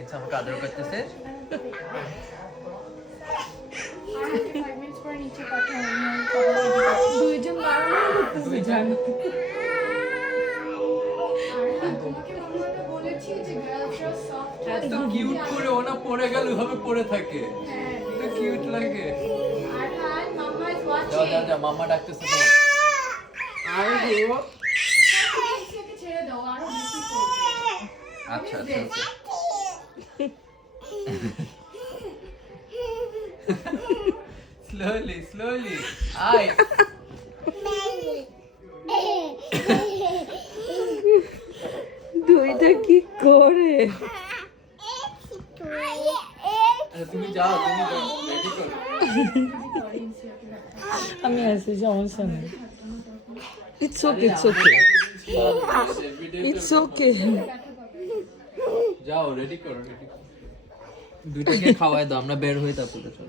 ইচ্ছা আমাকে আদর করতেছে। দুইজন বারবার করতেছে জানো। এত কিউট করে ওনা পড়ে গেল ওভাবে পড়ে থাকে, এত কিউট লাগে। যাও যাও যাও, মাম্মা ডাকতেছে তো। আর গো আচ্ছা আচ্ছা আচ্ছা। স্লোলি স্লোলি আয়। দুইটা কি করে? আচ্ছা, তুমি যাও, তুমি রেডি করো। আমি আছি, সমস্যা নেই। It's okay, it's okay, it's okay. যাও রেডি করো, রেডি করো। দুইটাকে খাওয়াই দাও, আমরা বের হই তারপরে চলো।